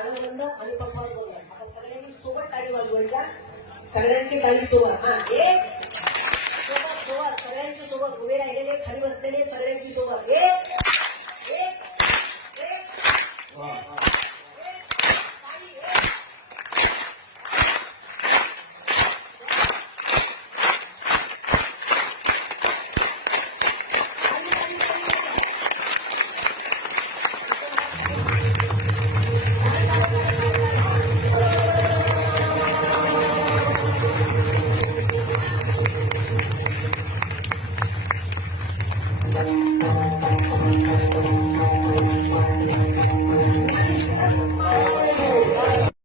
आळंद आणि पप्पा बोलला आता सगळ्यांनी सोबत टाळी वाजवायच्या. सगळ्यांची टाळी सोबत. हा एक. सोबत सोबत. सगळ्यांची सोबत उभे राहिलेले खाली बसलेले सगळ्यांची सोबत. एक. एक. एक.